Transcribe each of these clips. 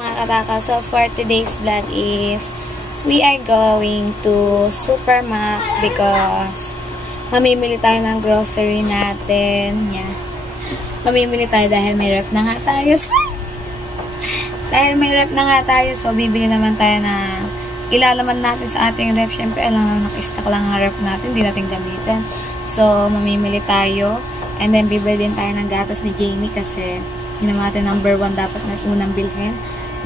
Mga kataka, so for today's vlog is we are going to Supermac because mamimili tayo ng grocery natin. Yan. Mamimili tayo dahil may rep na nga tayo. Dahil may rep na nga tayo, so bibili naman tayo na ilalaman natin sa ating rep. Siyempre, alam na naka-stock lang ang rep natin, hindi natin gamitin. So, mamimili tayo. And then, bibili din tayo ng gatas ni Jamie kasi yun naman natin number 1 dapat na unang bilhin.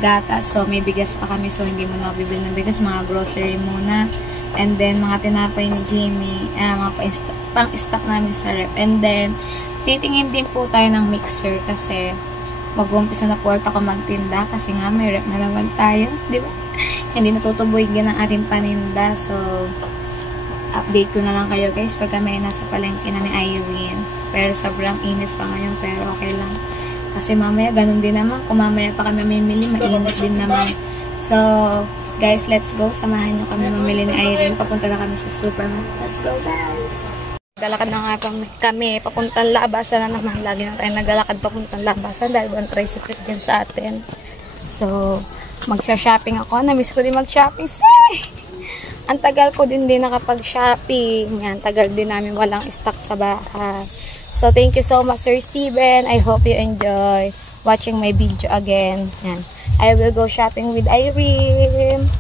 Gatas. So, may bigas pa kami. So, hindi mo na bibili ng bigas. Mga grocery muna. And then, mga tinapay ni Jamie. Mga pang-stock namin sa rep. And then, titingin din po tayo ng mixer kasi mag-umpisa na po ako magtinda kasi nga may rep na naman tayo. Di ba? Hindi natutubugin ang ating paninda. So, update ko na lang kayo guys pagka may nasa palengke na ni Irene. Pero sobrang init pa ngayon. Pero okay lang. Kasi mamaya, ganun din naman. Kung mamaya pa kami mamimili, mainit din naman. So, guys, let's go. Samahan nyo kami mamili ni Irene. Papunta na kami sa Supermac. Let's go, guys! Naglalakad na nga kami. Papuntang labasan na naman. Lagi na tayo naglalakad papuntang labasan dahil walang tricycle dyan sa atin. So, magsha-shopping ako. Namiss ko din mag-shopping. Ang tagal ko din nakapag-shopping. Yan, tagal din namin walang stock sa bahay. So, thank you so much, Sir Steven. I hope you enjoy watching my video again. Yan. I will go shopping with Irene.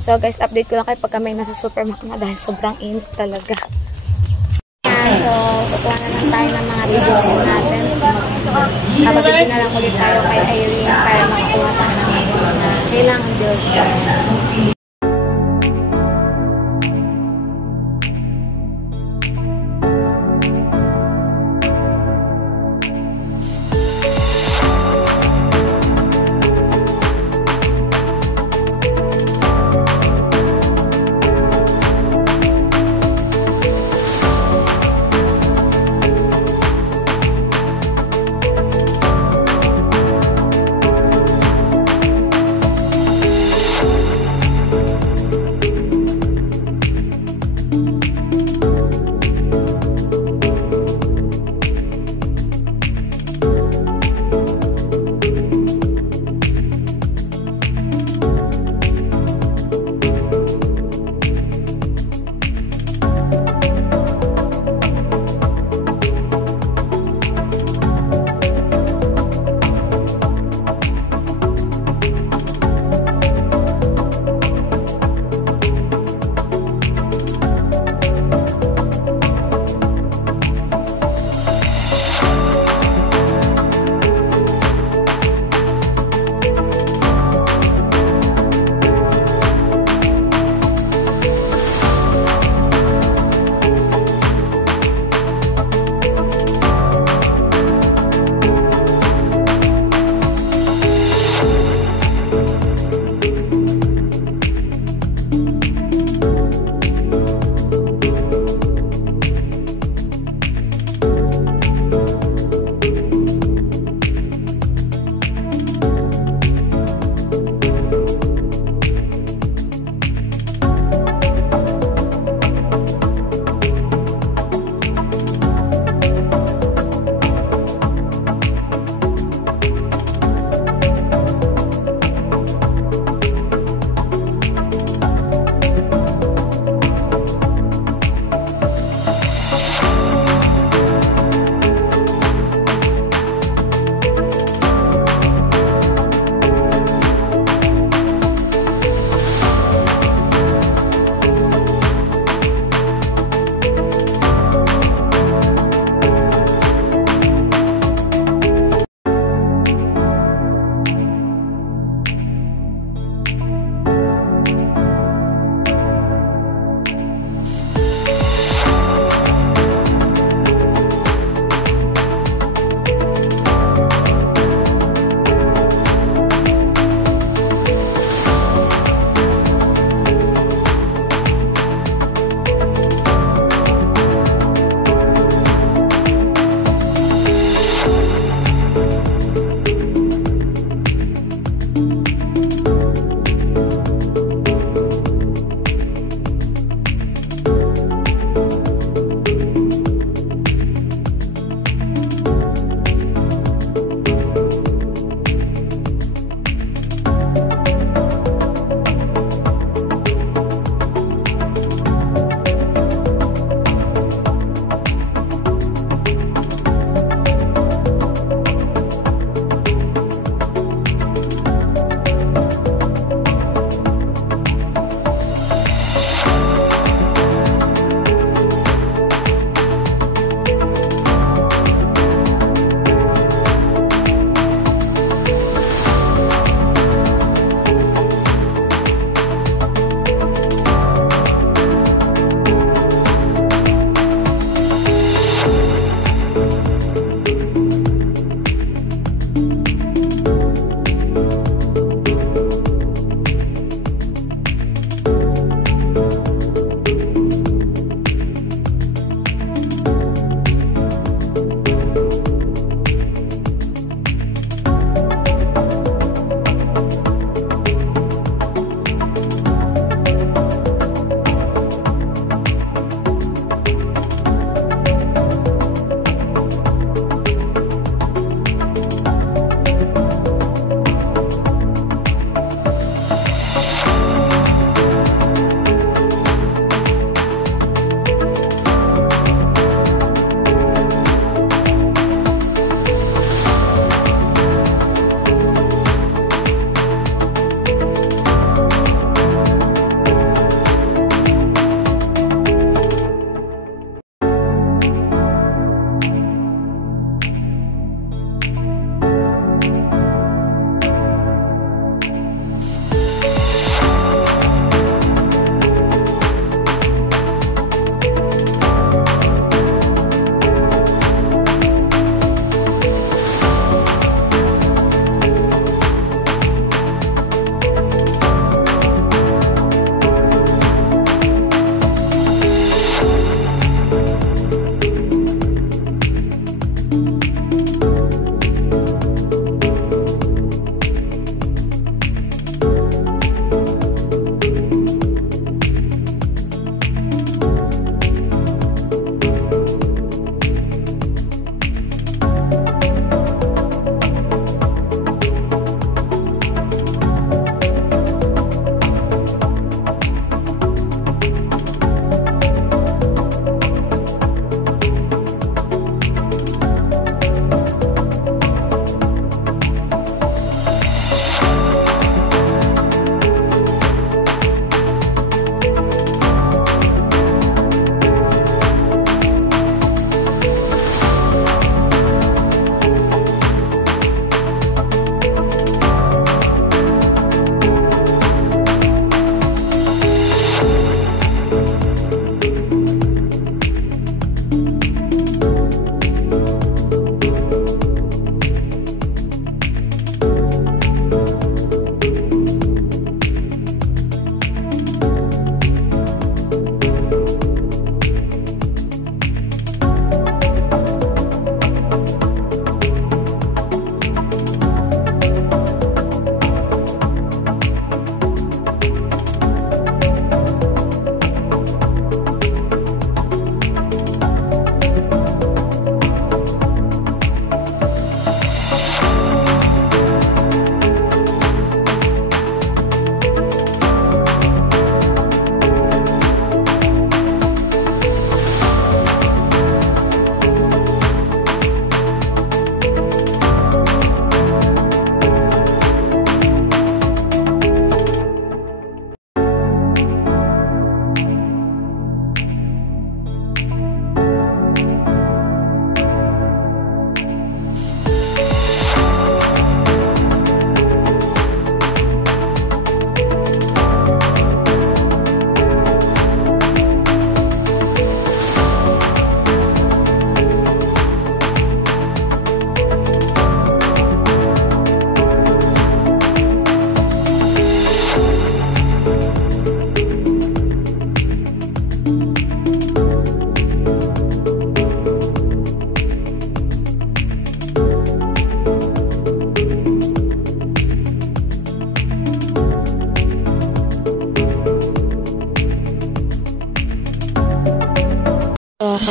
So, guys, update ko lang kayo pagka may nasa Supermac na dahil sobrang init talaga. Yan. So, kukuha naman tayo ng mga bibilin natin. Kapabigyan na lang ulit tayo kay Irene para makakuha tayo ng mga kailangan doon.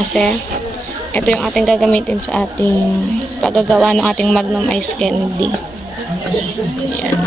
kasi ito yung ating gagamitin sa ating paggagawa ng ating Magnum Ice Candy. Ayan.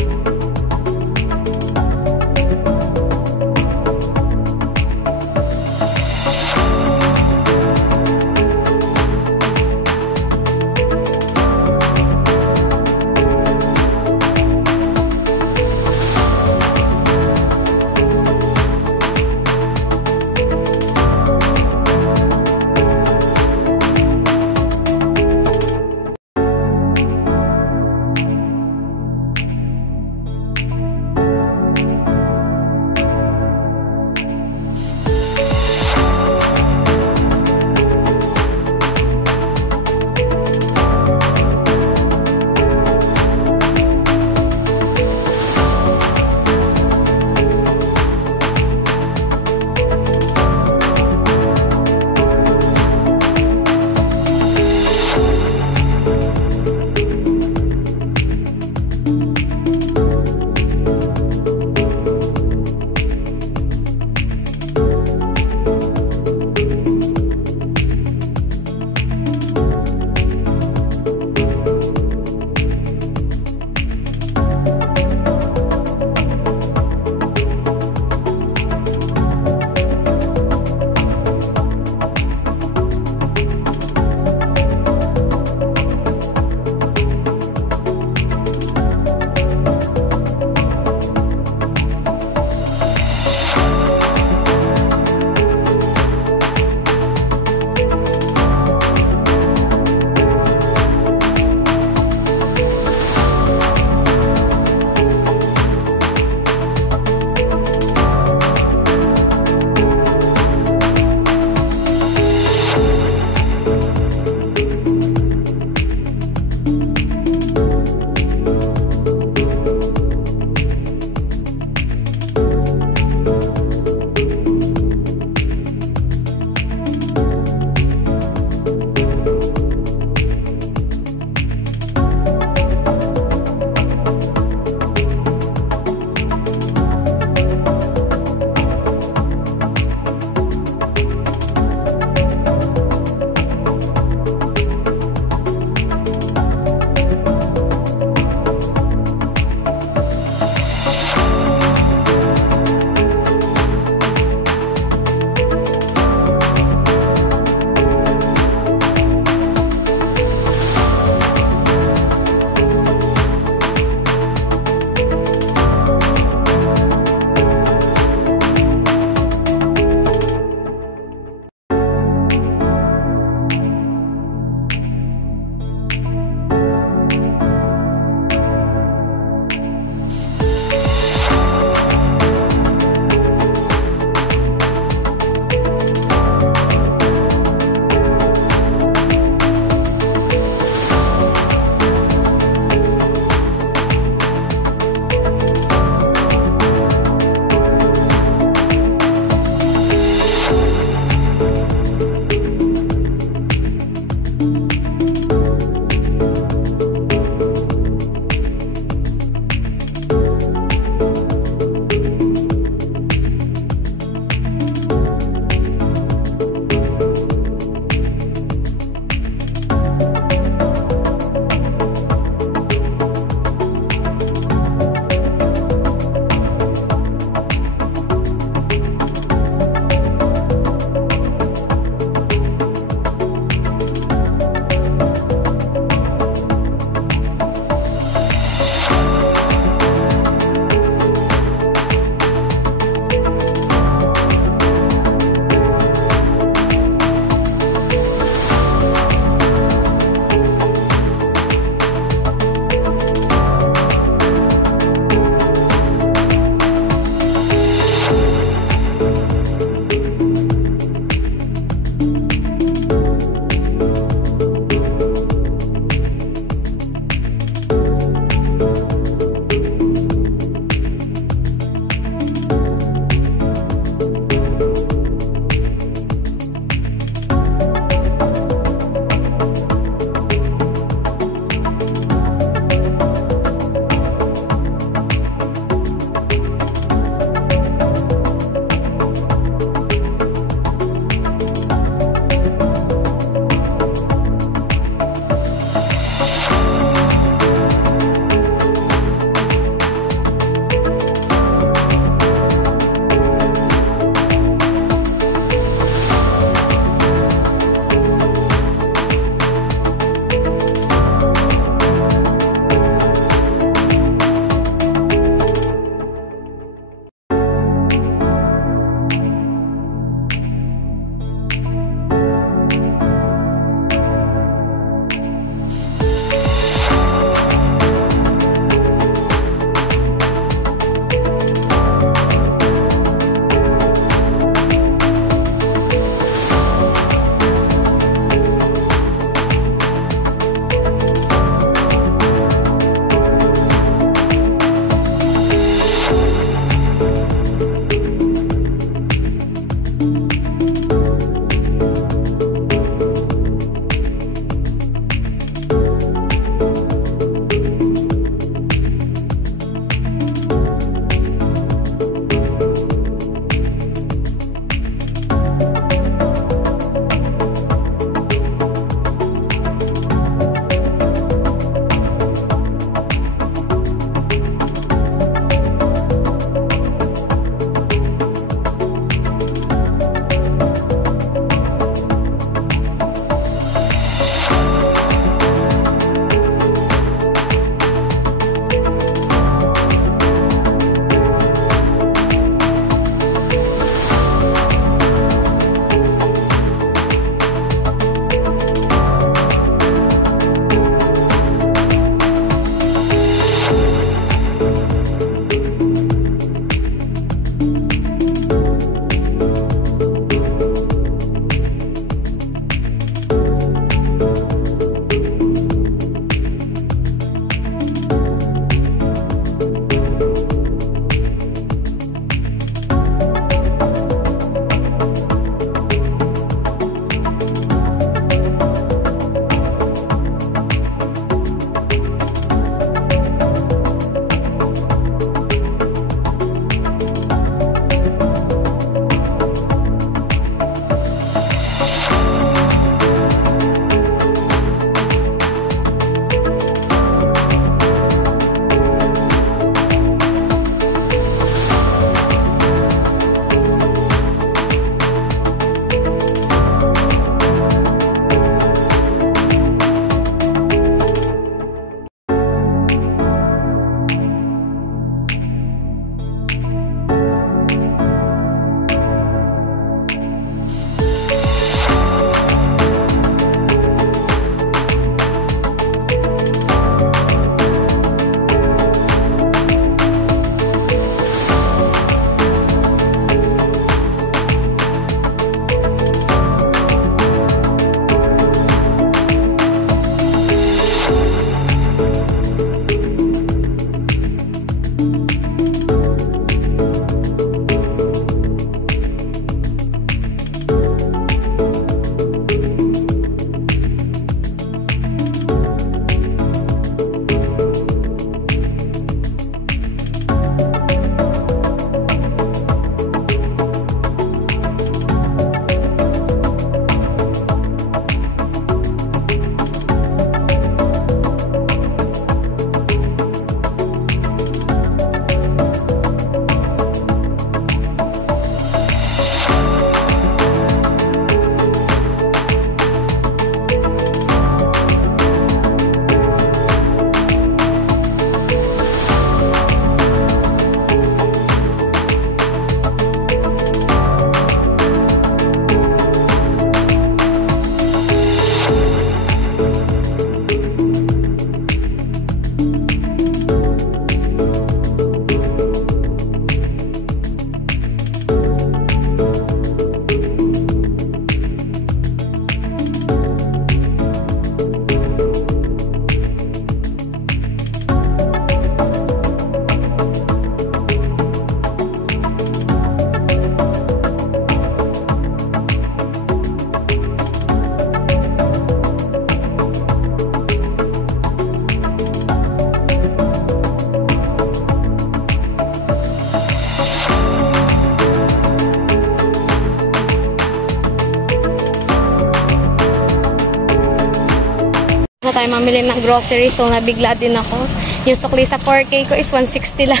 Tayo mamili ng grocery, so nabigla din ako. Yung sukli sa 4K ko is 160 lang.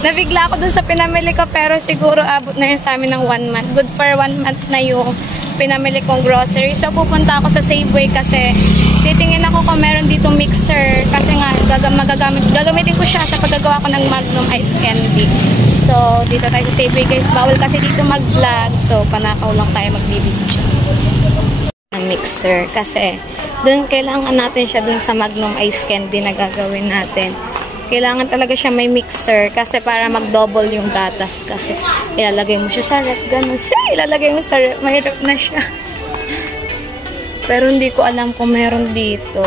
Nabigla ako dun sa pinamili ko, pero siguro abot na yun sa amin ng 1 month. Good for 1 month na yung pinamili kong grocery. So pupunta ako sa Safeway kasi titingin ako kung meron ditong mixer, kasi nga gagamitin ko siya sa paggagawa ko ng Magnum Ice Candy. So dito tayo sa Safeway guys, bawal kasi dito mag-vlog, so panakaw lang tayo magbibidyo ng mixer kasi dun kailangan natin siya dun sa Magnum Ice Candy na gagawin natin. Kailangan talaga siya may mixer kasi para mag-double yung gatas, kasi ilalagay mo siya sa rep, ganun siya, ilalagay mo sa rep, mahirap na siya. Pero hindi ko alam kung meron dito,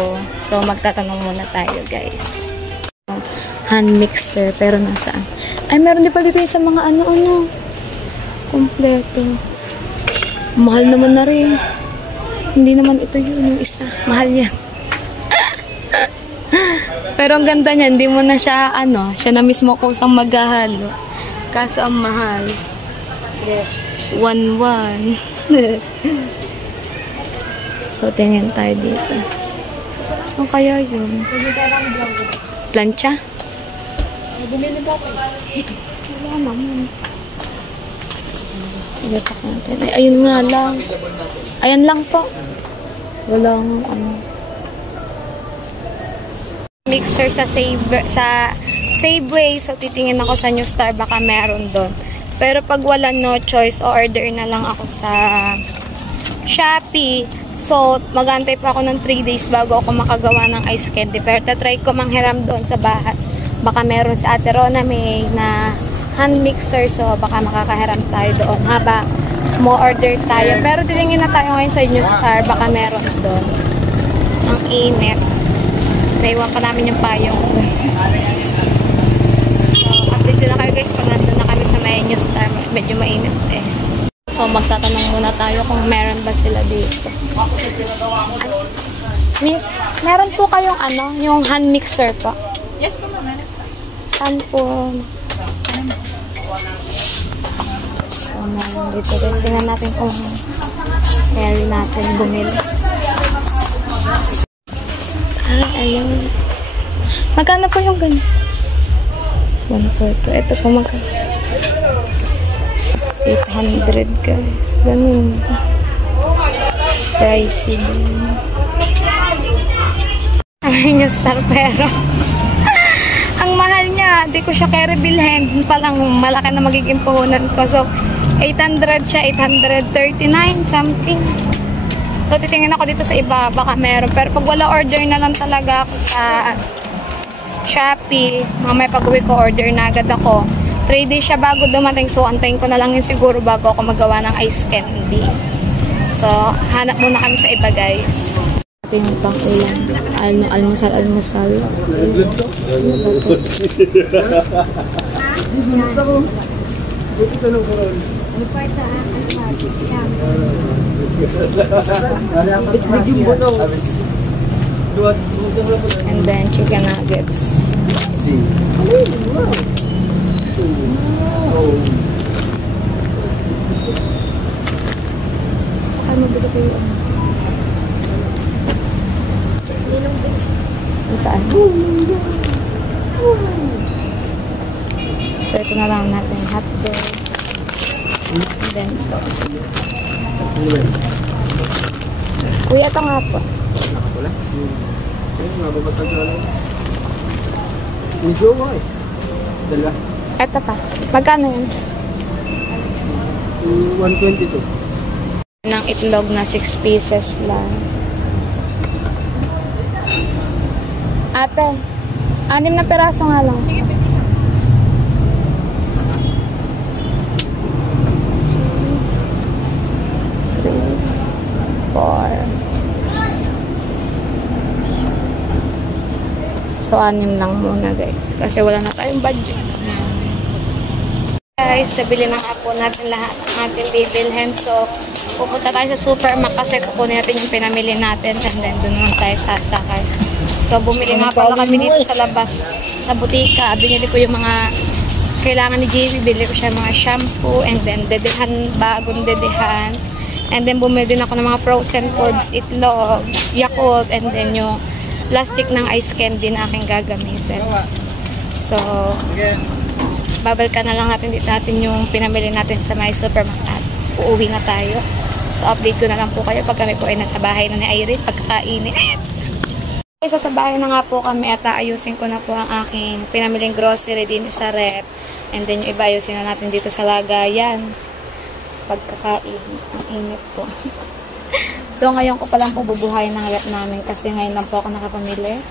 so magtatanong muna tayo guys. Hand mixer, pero nasaan? Ay, meron din pa dito yung sa mga ano-ano kompleto. Mahal naman na rin. Hindi naman ito yung isa. Mahal yan. Pero ang ganda niya, hindi mo na siya, siya na mismo kusang maghahalo. Kaso ang mahal. Yes. 1,1. So, tingin tayo dito. Saan kaya yun? Plancha? Bumili ba ako? Wala naman. Sige, pak natin. Ay, ayun nga lang. Ayan lang po. Walang mixer sa Safeway. So, titingin ako sa New Star. Baka meron doon. Pero pag wala, no choice, order na lang ako sa Shopee. So, mag-antay pa ako ng 3 days bago ako makagawa ng ice candy. Pero tatry ko manghiram doon sa bahay. Baka meron sa Ate Rona May na hand mixer. So, baka makakahiram tayo doon. Haba mo order tayo. Pero dilingin na tayo ngayon sa New Star. Baka meron doon. Ang init. Naiwan pa namin yung payong. So, update na kayo guys pag nandun na kami sa may New Star. Medyo mainit eh. So, magtatanong muna tayo kung meron ba sila dito. Miss, meron po kayong yung hand mixer po? Yes po, ma'am. Saan po? So, meron dito guys. Tingnan natin kung carry natin bumili. Ay, ayun. Magkano po yung ganyan? 142. Ito po magkano? 800 guys. Ganun. Pricey din. Ay, New Star pero ang mahal niya. Di ko siya kaya bilhin. Palang malaki na magiging puhunan ko. So, 800 siya. 839 something. So, titingin ako dito sa iba. Baka meron. Pero pag wala, order na lang talaga ako sa Shopee. Mamaya pag-uwi ko, order na agad ako. 3 days siya bago dumating. So, antayin ko na lang yun siguro bago ako magawa ng ice candy. So, hanap muna kami sa iba, guys. ito yung pang-ulam. Almusal. And then chicken nuggets. Ano ba ito yung saan? So ito na lang natin hotdog. And then ito. Kuya, ito nga po. Ito pa. Magkano yun? 122. Ng itlog na 6 pieces lang. Ate, 6 na peraso nga lang. Sige, 4. So, 6 lang muna guys. Kasi wala na tayong budget. Guys, nabili na nga po natin lahat ng ating bibilhin. So, pupunta tayo sa supermarket kasi kukunin natin yung pinamili natin. And then, doon naman tayo sasakay. So, bumili nga pala kami dito sa labas. Sa butika. Binili ko yung mga kailangan ni JV. Bili ko siya mga shampoo. And then, dedehan, bagong dedehan. And then, bumili din ako ng mga frozen foods, itlog, Yakult, and then yung plastic ng ice candy na aking gagamitin. So, babalikan na lang natin dito yung pinamili natin sa my supermarket. Uuwi na tayo. So, update ko na lang po kayo pag kami po ay nasa bahay na ni Irene, pagkakainit. Isa sa bahay na nga po kami at ayusin ko na po ang aking pinamiling grocery din sa rep. And then, yung iba ayusin na natin dito sa lagayan. Pagkakain. Ang init po. So, ngayon ko palang po bubuhayin ng rep namin kasi ngayon lang po ako nakapamili.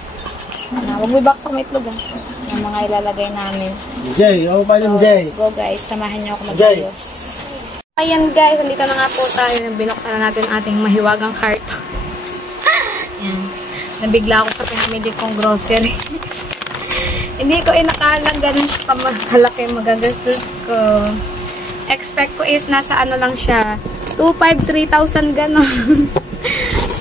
Huwag mo i-box ako may itlog yung mga ilalagay namin. Jay, ako pa rin, Jay. Let's go guys. Samahan niyo ako mag-ayos. Ayan guys, nandito na nga po tayo. Binuksan na natin ating mahiwagang karton. Ayan. Nabigla ako sa pinamili kong grocery. Hindi ko inakalang ganun siya kalaki magagastos ko. Expect ko is nasa ano lang siya 2,500, 3,000 gano'n.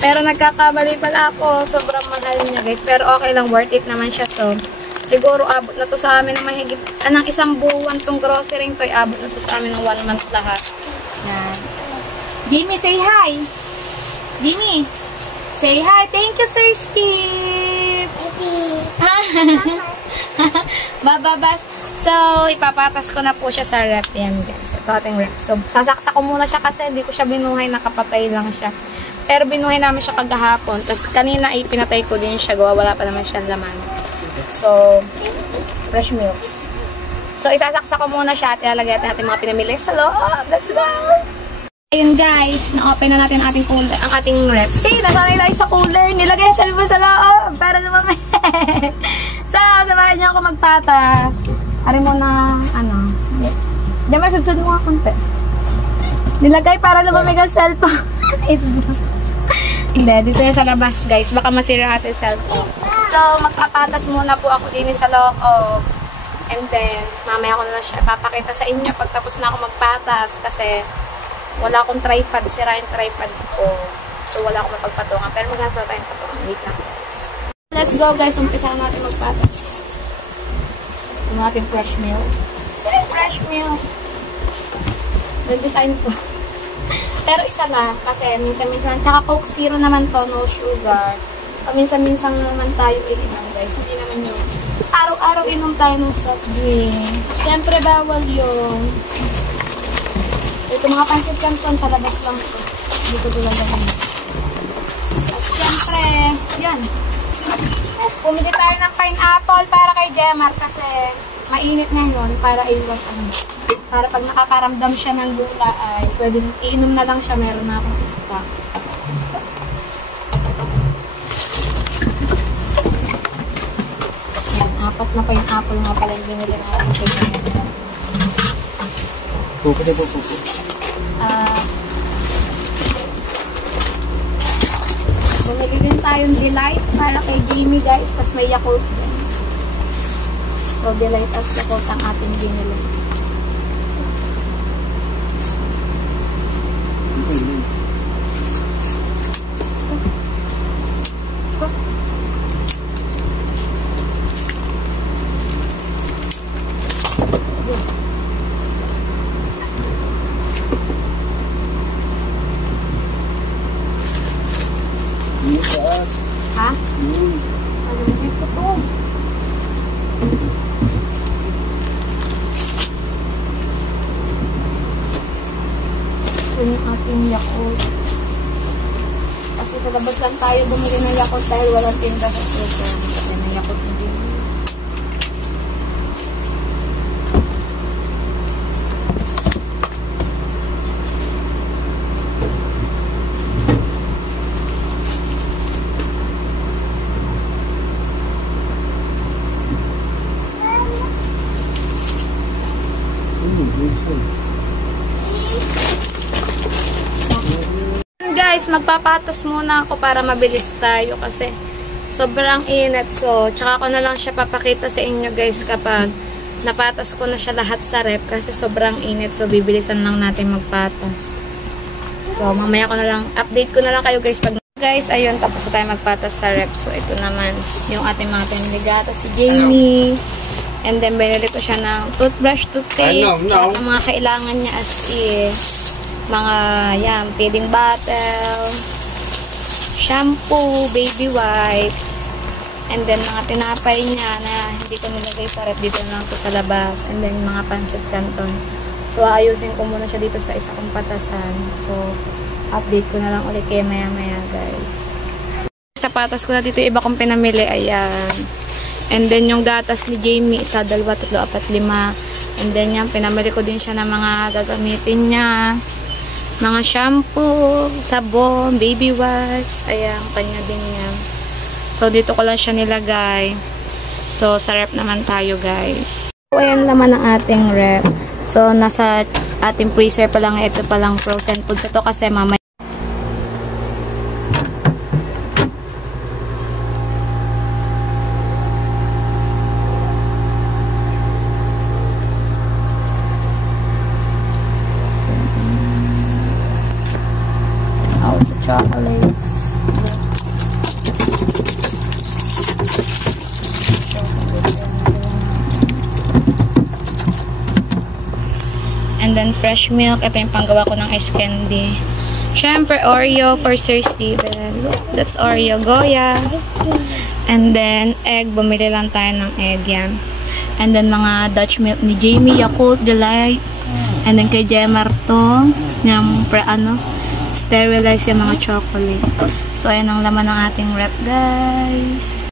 Pero nagkakamali pala ako. Sobrang mahal niya guys. Pero okay lang. Worth it naman siya. So, siguro abot na to sa amin ng mahigit. Ng isang buwan tong grocery to. Abot na to sa amin ng 1 month lahat. Yan. Jimmy, say hi. Jimmy, say hi. Thank you, Sir Steve. Bababash. So, ipapatas ko na po siya sa rep. Yan guys. Ito ating rep. So, sasaksak ko muna siya kasi hindi ko siya binuhay. Nakapatay lang siya. Pero binuhay namin siya kagahapon. Tapos kanina ay pinatay ko din siya. Gawa wala pa naman siyang laman. So, fresh milk. So, isasaksak ko muna siya at ilalagay natin mga pinamili sa loob. Let's go! Ayun guys, na-open na natin ating cooler, ang ating rep. See, nasanay tayo sa cooler. Nilagay yung cellphone sa loob para lumamay. So, sabahan niyo ako magpatas. Ari mo na, ano. Diyan masudsud mo nga konti. Nilagay para lumamig ang cellphone. Hindi, dito yan sa labas guys. Baka masira natin cellphone. So, magpapatas muna po ako din sa loob. And then, mamaya ko na siya papakita sa inyo pagtapos na ako magpatas. Kasi, wala akong tripod. Sira yung tripod ko. So, wala akong mapagpatungan. Pero magkakaroon tayong patungan. Wait lang guys. Let's go guys. Umpisa natin magpatas. Ito natin fresh milk. Say, fresh milk. Nag-design ko. Pero isa na, kasi minsan-minsan, tsaka Coke Zero naman to, no sugar. Minsan-minsan naman tayo iinom guys. Hindi naman yung araw-araw inom tayo ng soft drinks. Siyempre, bawal yun. Ito mga pancit canton, sa labas lang ito. Dito lang naman. At siyempre, yan. Pumili tayo ng pineapple para kay Jemar kasi mainit ngayon para iwas ano. Para pag nakakaramdam siya ng lula ay pwedeng iinom na lang siya, meron na akong stock. Yan, 4 na pineapple nga pala yung binili natin. Pupo na po. Bumili din tayong Delight para kay Jamie, guys. Tapos may Yakult din. So, Delight at Yakult ang ating binili. Ha? Ano dito to? So, yung ating Yakult. Kasi sa labas lang tayo bumili ng Yakult dahil walang tinda sa super. Kasi may Yakult na din. Guys, magpapatas muna ako para mabilis tayo kasi sobrang init. So, tsaka ko na lang siya papakita sa inyo guys kapag napatas ko na siya lahat sa rep kasi sobrang init. So, bibilisan lang natin magpatas. So, mamaya ko na lang, update ko na lang kayo guys pag guys, ayun, tapos na tayo magpatas sa rep. So, ito naman yung ating mga piniligatas ni Jamie. And then, binili ko siya ng toothbrush, toothpaste, at ang mga kailangan niya as is mga, yan, feeding bottle, shampoo, baby wipes, and then mga tinapay niya na hindi ko nilagay sa rep, dito na lang ito sa labas, and then mga pancit canton. So, ayusin ko muna siya dito sa isa kong patasan. So, update ko na lang ulit kayo maya-maya, guys. Sapatos ko na dito, iba kong pinamili, ayan. And then, yung gatas ni Jamie, isa, dalawa, tatlo, apat, lima. And then, yan, pinamili ko din siya ng mga gagamitin niya. Mga shampoo, sabon, baby wipes. Ayan, kanya din yan. So, dito ko lang siya nilagay. So, sa rep naman tayo, guys. So, ayan naman ang ating rep. So, nasa ating freezer pa lang. Ito pa lang frozen foods. Ito kasi mamaya. Chocolates. And then fresh milk. Ito yung panggawa ko ng ice candy. Syempre Oreo for Sir Steven. That's Oreo. Goya. And then egg. Bumili lang tayo ng egg yan. And then mga Dutch milk ni Jamie. Yakult, Delight. And then kay Jemar to. Yung sterilize yung mga chocolate. So, ayan ang laman ng ating rep, guys.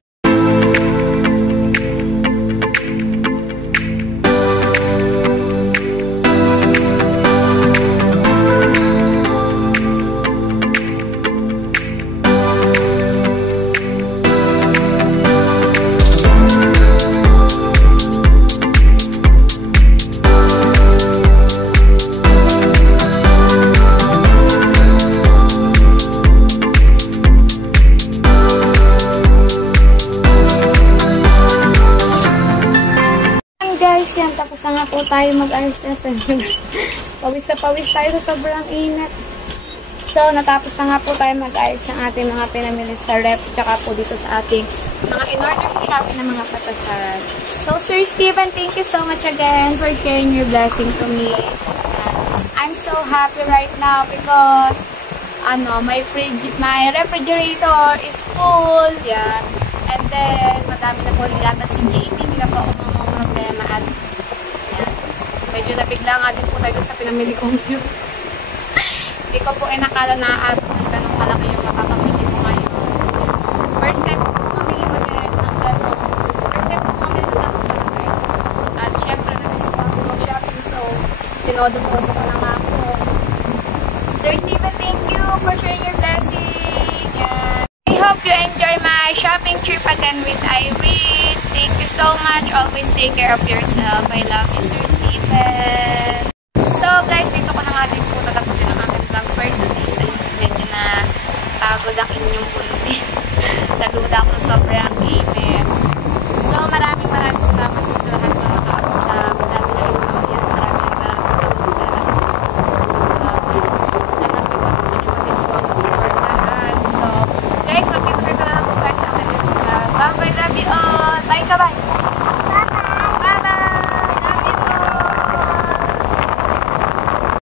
Yan, tapos na nga po tayo mag-ayos natin. Pawis na pawis tayo sa sobrang init. So, natapos na nga po tayo mag-ayos ng ating mga pinamili sa rep, tsaka po dito sa ating mga in-order sa Shopee ng mga patasan. So, Sir Steven, thank you so much again for sharing your blessing to me. I'm so happy right now because my refrigerator is full. Yan. And then, madami na po gatas si Jamie. Hindi na po ako problema at yan. Medyo nabigla nga din po tayo sa pinamili kong view. Hindi ko po nakala na aabot ng ganong kalaki yung mapapamili ko ngayon. First time po mamili ulit ng ganong. First time po mamili ng ganong kalaki. At syempre, nabis ko ako mag-shopping so tinodo-todo ko na nga po. Sir Steven, thank you for sharing your blessing. Yan. I hope you enjoy my shopping trip again with Irene. Thank you so much. Always take care of yourself. I love you, Sir Steven. So, guys, dito ko na nga din po tatapusin ang aking vlog for today. So, medyo na pagod mapanood ang inyong buntis. Naduda ako na sobrang init. So, maraming salamat po sa lahat na nakaabot sa vlog na ito. Yan, maraming salamat po sa lahat na susunod sa amin. Sana po ipatuloy niyo din po ang supportahan. So, guys, magkita-kita na lang po guys sa akin next vlog. Bye, love you all! Bye ka, bye!